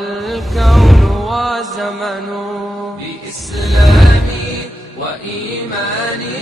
الكون وزمن بإسلامي وإيماني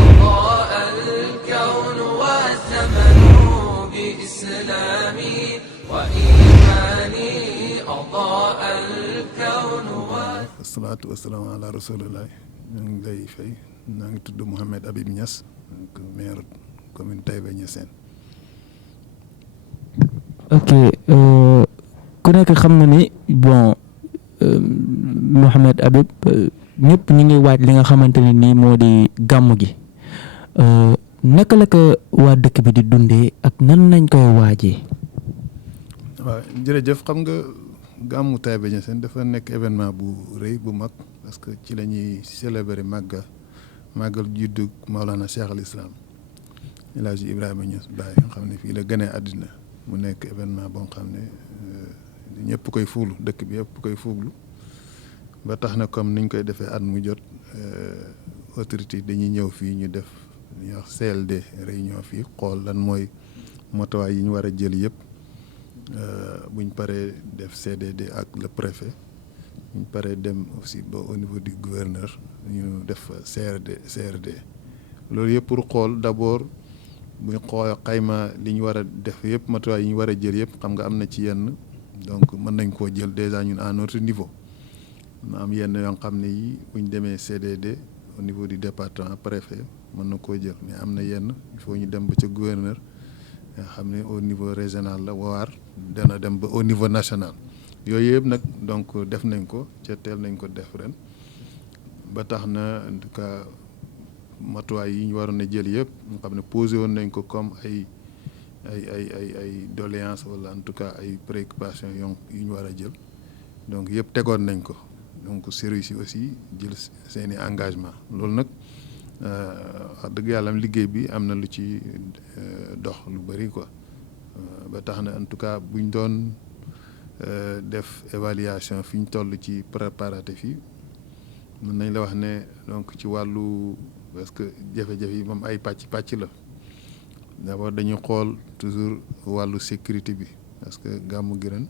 أضاء الكون والزمن بإسلامي وإيماني أضاء الكون wasalaatu wasalaamu ala rasulillah ñu ngi lay fay naa ngi tudd Mouhamed Habib Niass maire commune Taïba Niassène. ok ku nekk xam na ni bon Mouhamed Habib ñëpp ñu ngi waaj li nga xamante ne nii moo di gàmm gi naka la ko waa dëkk bi di dundee ak nan lañ koy waajee. waaw jërëjëf xam nga gàmmu Taïba Niassène dafa nekk événement bu rëy bu mag parce que ci la ñuy célébrer màggal juddu Maolana Cheikh al Islam El Hadji Ibrahima Niass Baye nga xam ne fii la gënee àddina mu nekk événement boo xam ne ñëpp koy fuuglu dëkk bi yëpp koy fuuglu ba tax na comme niñ koy defee at mu jot autorité dañuy ñëw fii ñu def li ñuy wax CLD réunion fii xool lan mooy motuwaay yi ñu war a jël yëpp buñ paree def CDD ak le préfet buñ paree dem aussi ba au niveau du gouverneur ñu def CRD loolu yëpp pour xool d'abord buñ xool xayma li ñu war a def yëpp matuwaay yi ñu war a jël yëpp xam nga am na ci yenn donc mën nañ koo jël déjà ñun à notre niveau na am yenn yoo xam ne yi buñ demee CDD au niveau du département préfet mën na koo jël mais am na yenn il faut ñu dem ba ca gouverneur nga xam ne au niveau régional la waar dana dem ba au niveau national yooyu yëpp nag donc def nañ ko ca teel nañ ko def ren ba tax na en tout cas matuwaay yi ñu waroon a jël yëpp nga xam ne posé woon nañ ko comme ay doléance wala en tout cas ay préoccupations yu ñu war a jël donc yëpp tegoon nañ ko donc service yi aussi jël seeni engagement loolu nag wax dëgg yàlla liggéey bi am na lu ci dox lu bëri quoi ba tax na en tout cas buñ doon def évaluation fi ñu toll ci préparatifs yi mën nañ la wax ne donc ci wàllu parce que jafe-jafe yi moom ay pàcc la d'abord dañuy xool toujours wàllu sécurité bi parce que gàmmu gi ren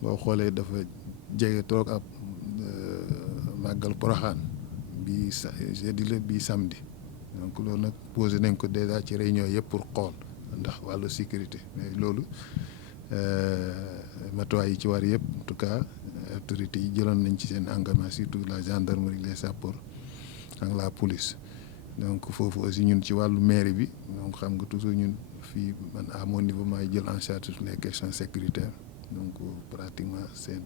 boo xoolee dafa jege toog ab màggal Porokhane bi jeudi la bi samedi donc loolu nag posé nañ ko déjà ci réunion yëpp pour xool ndax wàllu sécurité mais loolu matuwaay yi ci war yëpp en tout cas autorités yi jëloon nañ ci seen engagement surtout la gendarmerie les sapeurs ak la police donc foofu aussi ñun ci wàllu mairie bi donc xam nga toujours ñun fii man à mon niveau maay jël en charge toutes les questions sécuritaires donc pratiquement seen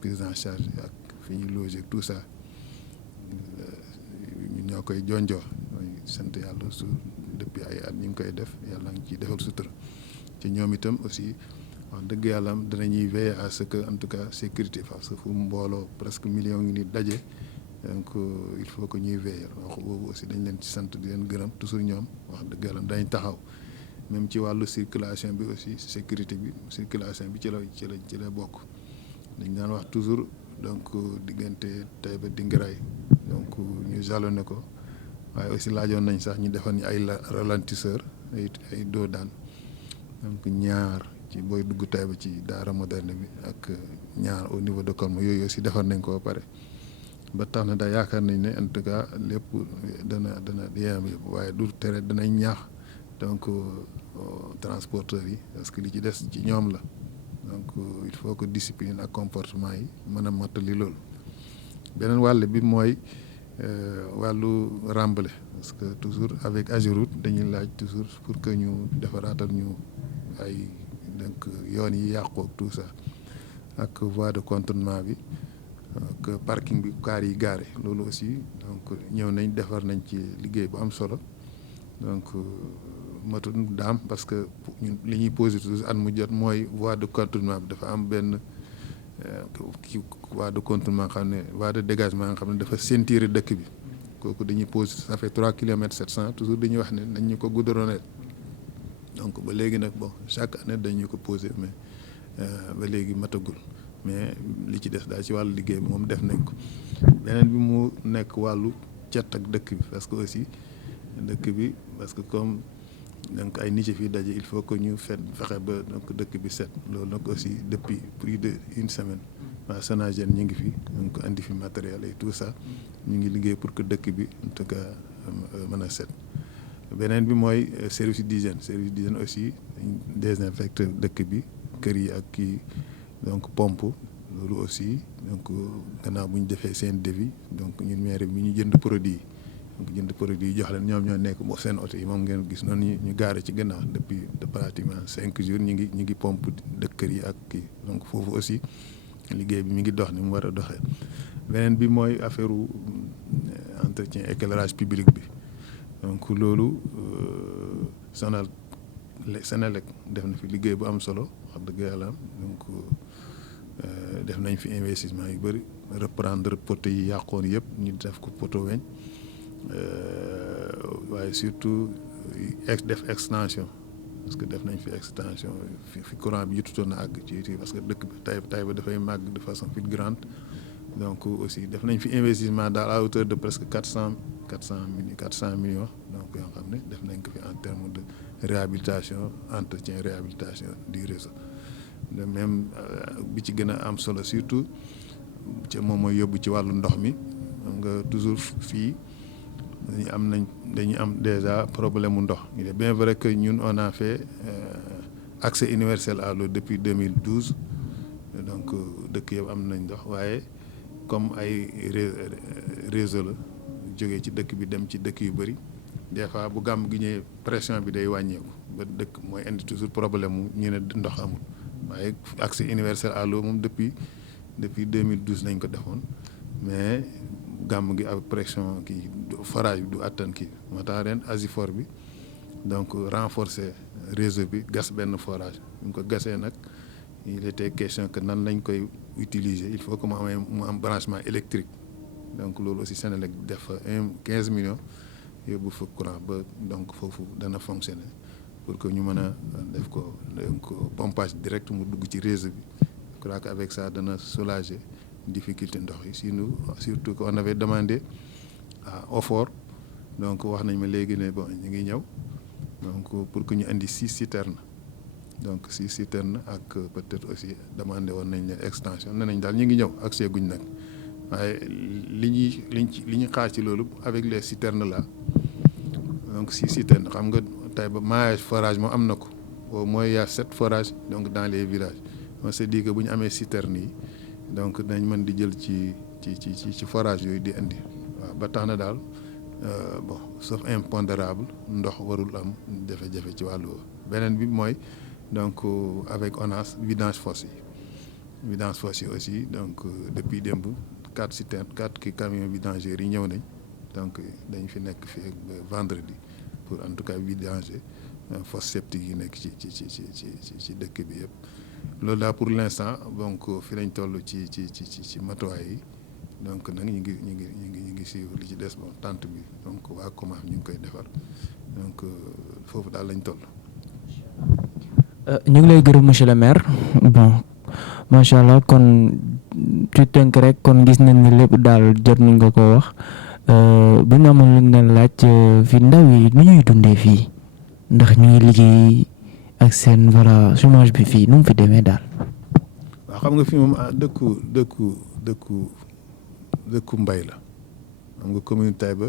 prise en charge ak fi ñuy loger tout ça ñun ñoo koy jonjoo sant yàlla su depuis ay at ñu ngi koy def yàlla ngi ciy defal sutura ci ñoom itam aussi wax dëgg yàlla danañuy veiller à ce que en tout cas sécurité parce que fu mbooloo presque million ngi nit daje donc il faut que ñuy veiller wax boobu aussi dañ leen ci sant di leen gërëm toujours ñoom wax dëgg yàlla dañ taxaw même ci wàllu circulation bi aussi sécurité bi circulation bi ci la bokk dañ daan wax toujours donc diggante Taïba Dingiraay donc ñu jalonné ko waaye aussi laajoon nañ sax ñu defal ñu ay ralentisseur ay doo daan donc ñaar ci booy dugg Taïba ci daara moderne bi ak ñaar au niveau de Kolma yooyu aussi defar nañ ko ba pare ba tax na daal yaakaar nañ ne en tout cas lépp dana yem yëpp waaye du tere danañ ñaax donc transporteurs yi parce que li ci des ci ñoom la donc il faut que discipline ak comportement yi mën a mottali loolu beneen wàll bi mooy wàllu remblai parce que toujours avec Ageroute dañuy laaj toujours pour que ñu defaraatal ñu ay donc yoon yi yàqu ak tout ça ak voie de contournement bi ak parking bi car yi garé loolu aussi donc ñëw nañ defar nañ ci liggéey bu am solo donc matul daam parce que ñun li ñuy posé toujours at mu jot mooy voie de contournement bi dafa am benn kii voie de contournement xam ne voie de dégagement nga xam ne dafa ceinturer dëkk bi kooku dañuy posé ça fait 3 kilomètres 700 toujours dañuy wax ne nañ ñu ko goudronner donc ba léegi nag bon chaque année dañu ko posé mais ba léegi matagul mais li ci des daal ci wàllu liggéey bi moom def nañ ko beneen bi mu nekk wàllu cet ak dëkk bi parce que aussi dëkk bi parce que comme donc ay nit fii daje il faut que ñu fexe ba donc dëkk bi set loolu nag aussi depuis plus de une semaine waa Sonaged ñu ngi fi donc andi fi matériel et tout ça ñu ngi liggéey pour que dëkk bi en tout cas mën a set. beneen bi mooy service d'hygiène aussi désinfecte dëkk bi kër yi ak kii donc pompe loolu aussi donc gannaaw bu ñu defee seen devis donc ñun maire bi ñu jënd produit yi jox leen ñoom ñoo nekk seen oto yi moom ngeen gis noonu ñu gaare ci gannaaw depuis pratiquement 5 jours ñu ngi pompe dëkk kër yi ak kii donc foofu aussi liggéey bi mi ngi dox ni mu war a doxee. beneen bi mooy affaire entretien éclairage public bi donc loolu Senelec def na fi liggéey bu am solo wax dëgg yàlla donc def nañ fi investissement yu bëri reprendre poteaux yi yàqoon yëpp ñu def ko poteau weñ waaye surtout def extension parce que def nañ fi extension fi courant bi jotutoon na àgg ci parce que dëkk bi Taïba dafay màgg de façon fulgurante donc aussi def nañ fi investissement dans la hauteur de presque 400 millions donc yoo xam ne def nañ ko fi en termes de réhabilitation entretien réhabilitation du réseau de même bi ci gën a am solo surtout ci moom mooy yóbbu ci wàllu ndox mi nga toujours fii dañuy am déjà problème mu ndox il est bien vrai que ñun on a fait accès universel à l'eau depuis 2012 donc dëkk yëpp am nañ ndox waaye comme ay réseau la jógee ci dëkk bi dem ci dëkk yu bëri des fois bu gàmm gi ñëwee pression bi day wàññeeku ba dëkk mooy indi toujours problème mu ñu ne ndox amul waaye accès universel à l'eau moom depuis 2012 nañ ko defoon mais gàmm gi ak pression kii forage bi du attan kii moo tax ren Asifor bi donc renforcer réseau bi gas benn forage bu ñu ko gasee nag il était question que nan lañ koy utiliser il faut que mu am branchement électrique donc loolu aussi Senelec def 15 millions yóbbu fa courant ba donc foofu dana fonctionner pour que ñu mën a def ko donc pompage direct mu dugg ci réseau bi je crois que avec ça dana soulager difficulté ndox yi sinon surtout qu'on avait demandé à Ofor donc wax nañ ma léegi ne bon ñu ngi ñëw donc pour que ñu indi 6 citernes donc 6 citernes ak peut-être aussi demandé woon nañ leen extension nee nañ daal ñu ngi ñëw ak seeguñ nag waaye li ñuy xaar ci loolu avec les citernes là donc 6 citernes xam nga Taïba maillage forage moom am na ko au moins y a 7 forages donc dans les villages on s'est dit que bu ñu amee citernes yi donc dañ mën di jël ci forage yooyu di indi waaw ba tax na daal bon sauf impondérable ndox warul am jafe-jafe ci wàllu beneen bi mooy donc avec ONAS vidange fosse yi aussi donc depuis démb 4 citernes 4 camions vidangeurs yi ñëw nañ donc dañ fi nekk fii ak vendredi pour en tout cas vidanger fosse septique yi nekk ci dëkk bi yëpp loolu daal pour l'instant donc fi lañ toll ci matuwaay yi donc nag ñu ngi suivre li ci des bon tente bi donc waa COMAF ñu ngi koy defar donc foofu daal lañ toll. ñu ngi lay gërëm monsieur le maire bon macha allah kon ci tënk rek kon gis nañ ni lépp daal jot nañ nga ko wax bu ñu amoon lu ñu laaj fi ndaw yi nu ñuy dundee fii ndax ñu ngi liggéey ak seen voilà chômage bi fii nu mu fi demee daal. waaw xam nga fi moom dëkku mbay la xam nga commune Taïba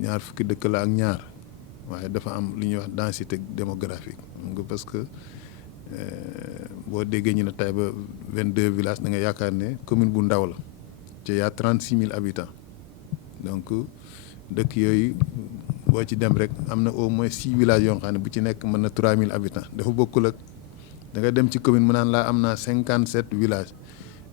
ñaar fukki dëkk la ak ñaar waaye dafa am lu ñuy wax densité démographique xam nga parce que boo déggee ñu ne Taïba 22 villages da nga yaakaar ne commune bu ndaw la te y a 36 000 habitants donc dëkk yooyu boo ci dem rek am na au moins 6 villages yoo xam ne bu ci nekk mën na 3 000 habitants dafa bokkul ak da nga dem ci commune mu naan laa am naa 57 villages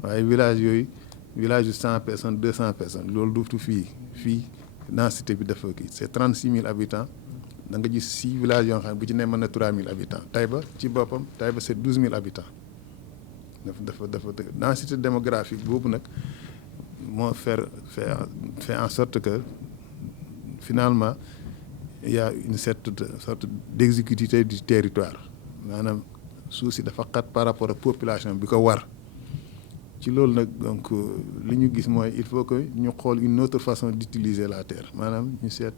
waaye village yooyu village yu 100 personnes 200 personnes loolu duutu fii densité bi dafa kii c'est 36 000 habitants da nga gis 6 villages yoo xam ne bu ci ne mën na 3 000 habitants Taïba ci boppam Taïba c'est 12 000 habitants dafa densité démographique boobu nag moo fait en sorte que finalement il y a une sorte d'exiguïté du territoire maanaam suuf si dafa xat par rapport ak population bi ko war ci loolu nag donc li ñu gis mooy il faut que ñu xool une autre façon d'utiliser la terre maanaam ñu seet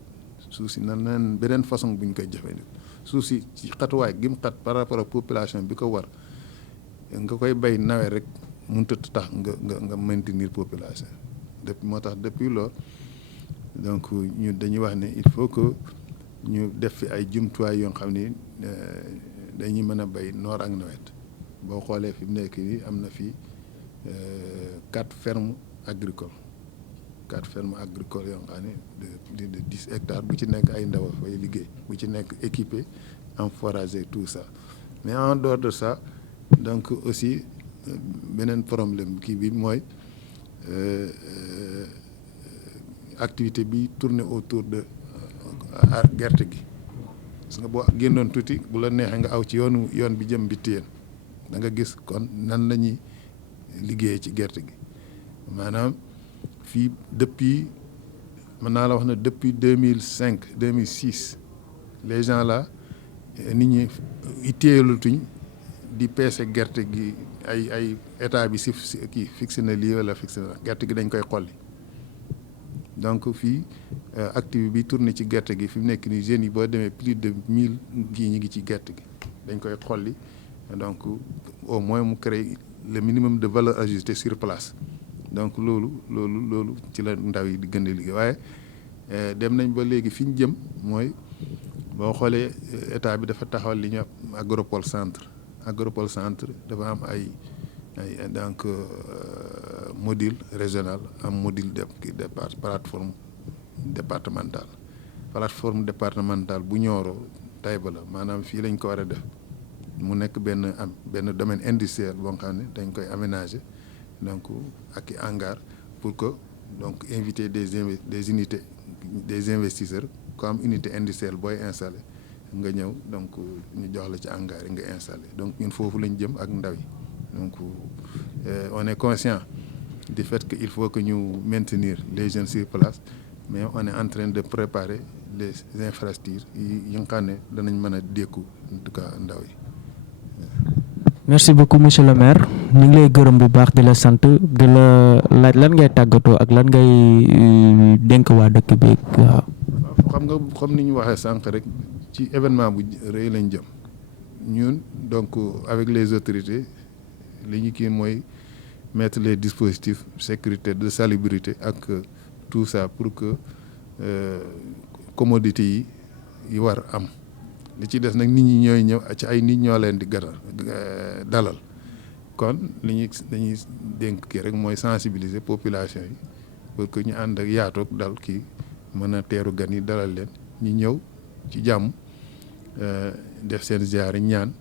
suuf si nan beneen façon bu ñu koy jëfandikoo suuf si ci xatuwaay gi mu xat par rapport ak population bi ko war nga koy bay nawet rek mënut a tax nga maintenir population moo tax depuis loolu donc ñu dañuy wax ne il faut que ñu def fi ay jumtuwaay yoo xam ni dañuy mën a bay noor ak nawet boo xoolee fi mu nekk nii am na fi 4 fermes agricoles yoo xam ne de 10 hectares bu ci nekk ay ndaw fay liggéey bu ci nekk équipé en forage et tout ça mais en dehors de ça donc aussi beneen problème kii bi mooy activité bi tourner autour de gerte gi parce que boo génnoon tuuti bu la neexee nga aw ci yoon bi jëm bi téyeen da nga gis kon nan la ñuy liggéeyee ci gerte gi maanaam fii depuis mën naa la wax ne depuis 2005 2006 les gens là nit ñi itteelutuñ di peese gerte gi ay état bi si kii fixé na lii wala fixé na gerte gi dañ koy xolli donc fii activité bi tourné ci gerte gi fi mu nekk nii jeunes yi boo demee plus de 1000 kii ñi ngi ci gerte gi dañ koy xolli donc au moins mu créer le minimum de valeur ajoutée sur place donc loolu ci la ndaw yi di gën a liggéey waaye dem nañ ba léegi fi ñu jëm mooy boo xoolee état bi dafa taxawal li ñuy wax agropole centre dafa am ay donc module régional am module de plateforme départementale bu Nioro Taïba la maanaam fii lañ ko war a def mu nekk benn domaine industriel boo xam ne dañ koy aménager donc ak i hangar pour que donc inviter des unités des investisseurs ku am unité industrielle booy installé nga ñëw donc ñu jox la ci hangar yi nga installé donc ñun foofu lañ jëm ak ndaw yi donc on est conscient du fait que il faut que ñu maintenir les jeunes sur place mais on est en train de préparer les infrastructures yi nga xam ne danañ mën a dékku en tout cas ndaw yi. merci beaucoup monsieur le maire ñu ngi lay gërëm bu baax di la sant di la laaj lan ngay tàggatoo ak lan ngay dénk waa dëkk bi waaw. xam nga comme ni ñu waxee sànq rek ci événement bu rëy lañ jëm ñun donc avec les autorités li ñu kii mooy mettre les dispositifs sécurité de salubrité ak tout ça pour que commodité yi war am li ci des nag nit ñi ñooy ñëw ci ay nit ñoo leen di dalal kon li dañuy dénk kii rek mooy sensibiliser population yi pour que ñu ànd ak yaatoog dal kii mën a teeru gan yi dalal leen ñu ñëw ci jàmm def seen ziyaare ñaan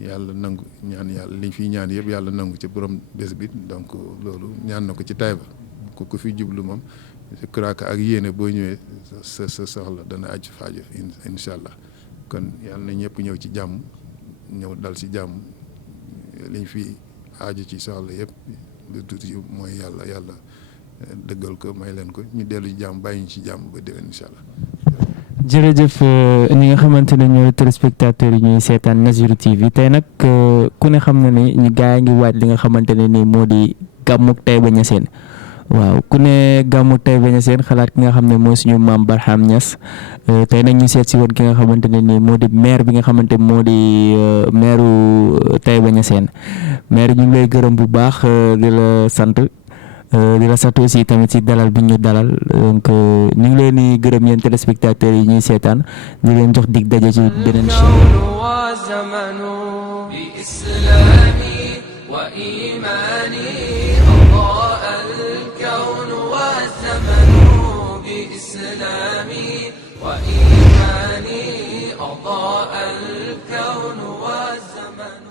yàlla nangu ñaan yàlla liñ fiy ñaan yëpp yàlla nangu ci borom bés bi donc loolu ñaan na ko ci Taïba ku fi jublu moom je crois que ak yéene boo ñëwee sa soxla dana aju faajo incha allah kon yàlla na ñëpp ñëw ci jàmm ñëw dal ci jàmm liñ fi aaju ci soxla yëpp lu tuuti mooy yàlla dëggal ko may leen ko ñu dellu ci jàmm bàyyi ñu ci jàmm ba déwén incha allah. jërëjëf ñi nga xamante ne ñooy téléspectateurs yi ñuy seetaan Nazirou TV tey nag ku ne xam na ni ñu gaa ngi waaj li nga xamante ne nii moo di gàmmuk Taïba Niassène waaw ku ne gàmmuk Taïba Niassène xalaat ki nga xam ne mooy suñu maam Barham Niass tey nag ñu seet si woon ki nga xamante ne nii moo di maire bi nga xamante moo di maireu Taïba Niassène maire ñu ngi lay gërëm bu baax di la sant. di la sant aussi tamit ci dalal bi ñu dalal donc ñu ngi leen di gërëm yéen téléspectateurs yi ñuy seetaan di leen jox dig daje ci beneen أضاء الكون والزمن